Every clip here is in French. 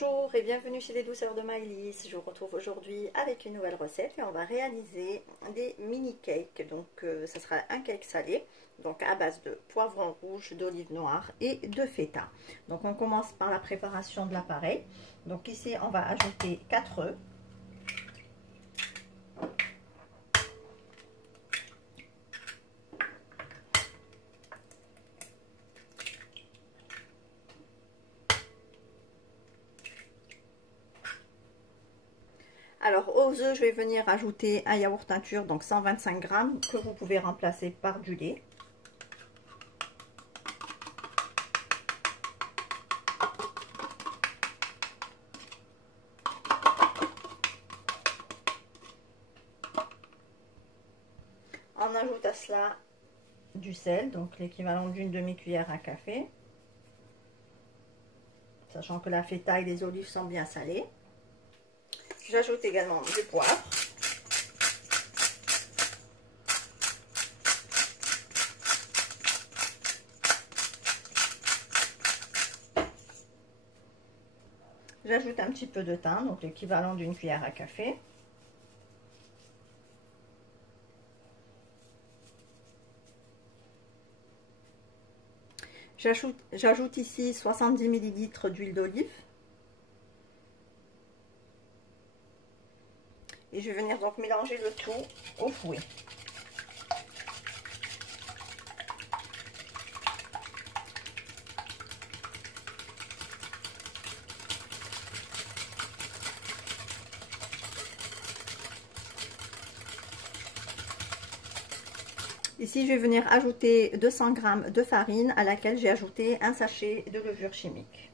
Bonjour et bienvenue chez les douceurs de Maëlys. Je vous retrouve aujourd'hui avec une nouvelle recette et on va réaliser des mini cakes. Donc ça sera un cake salé, donc à base de poivron rouge, d'olive noire et de feta. Donc on commence par la préparation de l'appareil. Donc ici on va ajouter 4 œufs. Alors aux œufs, je vais venir ajouter un yaourt nature, donc 125 grammes, que vous pouvez remplacer par du lait. On ajoute à cela du sel, donc l'équivalent d'une demi-cuillère à café. Sachant que la feta et les olives sont bien salées. J'ajoute également du poivre. J'ajoute un petit peu de thym, donc l'équivalent d'une cuillère à café. J'ajoute ici 70 ml d'huile d'olive. Et je vais venir donc mélanger le tout au fouet. Ici, je vais venir ajouter 200 g de farine à laquelle j'ai ajouté un sachet de levure chimique.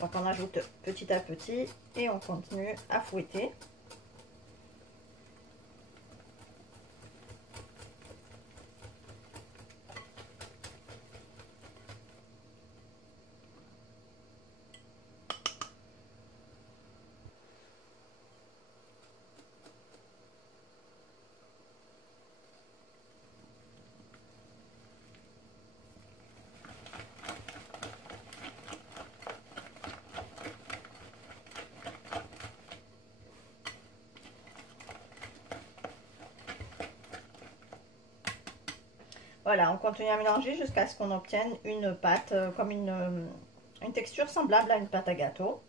Donc on ajoute petit à petit et on continue à fouetter. Voilà, on continue à mélanger jusqu'à ce qu'on obtienne une pâte comme une texture semblable à une pâte à gâteau.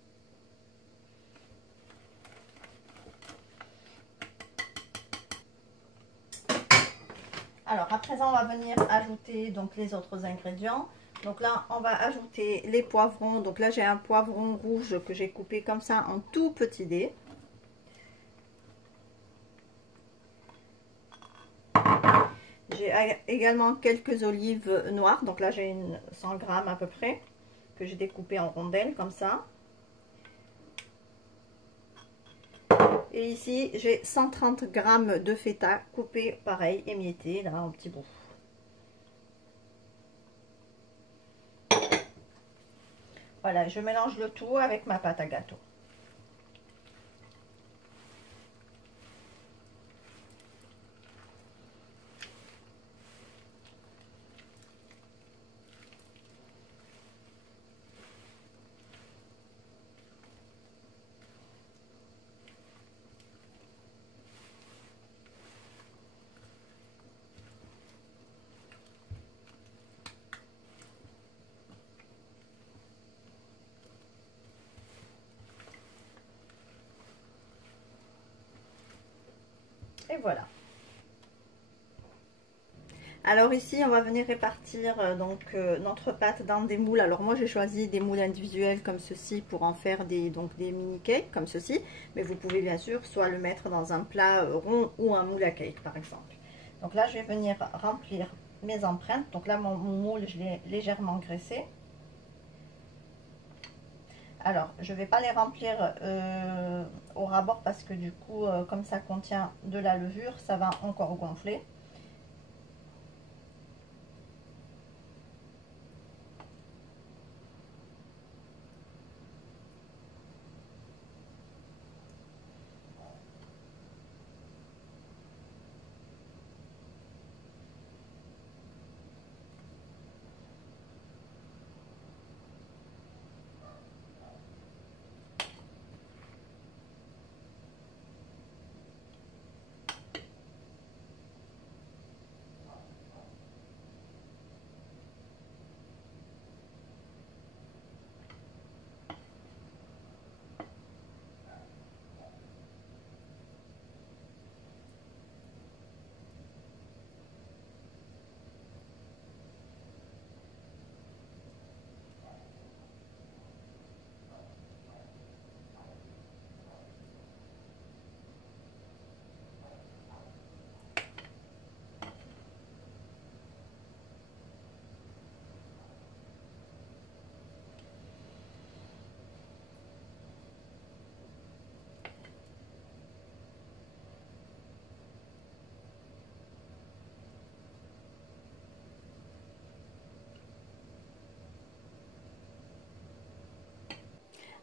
Alors à présent, on va venir ajouter donc les autres ingrédients. Donc là, on va ajouter les poivrons. Donc là, j'ai un poivron rouge que j'ai coupé comme ça en tout petits dés. J'ai également quelques olives noires. Donc là, j'ai 100 g à peu près que j'ai découpé en rondelles comme ça. Et ici, j'ai 130 g de feta coupé pareil, émietté là en petits bouts. Voilà, je mélange le tout avec ma pâte à gâteau. Et voilà. Alors ici, on va venir répartir notre pâte dans des moules. Alors moi, j'ai choisi des moules individuels comme ceci pour en faire des mini cakes comme ceci. Mais vous pouvez bien sûr soit le mettre dans un plat rond ou un moule à cake par exemple. Donc là, je vais venir remplir mes empreintes. Donc là, mon moule, je l'ai légèrement graissé. Alors, je ne vais pas les remplir au ras-bord parce que du coup, comme ça contient de la levure, ça va encore gonfler.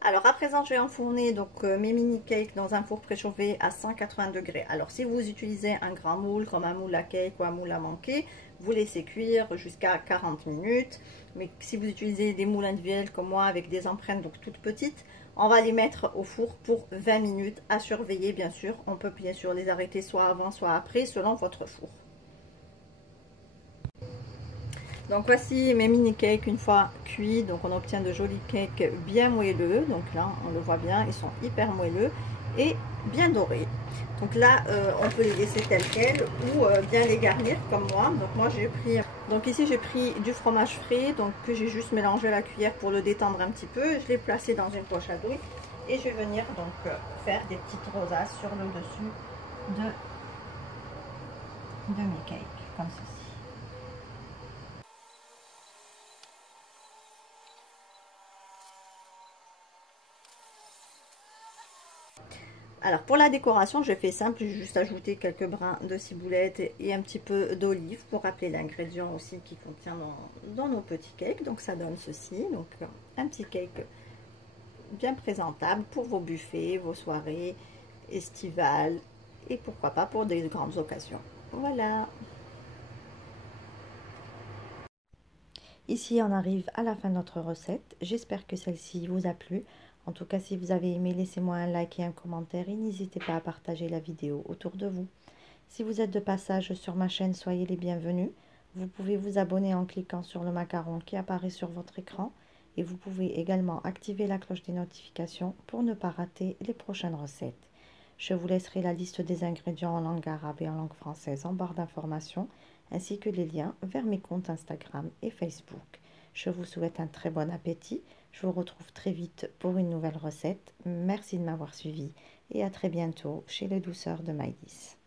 Alors à présent, je vais enfourner donc mes mini cakes dans un four préchauffé à 180 degrés. Alors si vous utilisez un grand moule comme un moule à cake ou un moule à manquer, vous laissez cuire jusqu'à 40 minutes. Mais si vous utilisez des moules individuels comme moi avec des empreintes donc toutes petites, on va les mettre au four pour 20 minutes à surveiller bien sûr. On peut bien sûr les arrêter soit avant soit après selon votre four. Donc voici mes mini cakes une fois cuits, donc on obtient de jolis cakes bien moelleux, donc là on le voit bien, ils sont hyper moelleux et bien dorés. Donc là on peut les laisser tels quels ou bien les garnir comme moi. Donc moi j'ai pris, donc ici j'ai pris du fromage frais, donc que j'ai juste mélangé à la cuillère pour le détendre un petit peu. Je l'ai placé dans une poche à douille et je vais venir donc faire des petites rosaces sur le dessus de mes cakes comme ceci. Alors pour la décoration, je fais simple, j'ai juste ajouté quelques brins de ciboulette et un petit peu d'olive pour rappeler l'ingrédient aussi qui contient dans nos petits cakes. Donc ça donne ceci, donc un petit cake bien présentable pour vos buffets, vos soirées estivales et pourquoi pas pour des grandes occasions. Voilà. Ici, on arrive à la fin de notre recette. J'espère que celle-ci vous a plu. En tout cas, si vous avez aimé, laissez-moi un like et un commentaire et n'hésitez pas à partager la vidéo autour de vous. Si vous êtes de passage sur ma chaîne, soyez les bienvenus. Vous pouvez vous abonner en cliquant sur le macaron qui apparaît sur votre écran et vous pouvez également activer la cloche des notifications pour ne pas rater les prochaines recettes. Je vous laisserai la liste des ingrédients en langue arabe et en langue française en barre d'informations, ainsi que les liens vers mes comptes Instagram et Facebook. Je vous souhaite un très bon appétit. Je vous retrouve très vite pour une nouvelle recette. Merci de m'avoir suivi et à très bientôt chez les douceurs de Maïdis.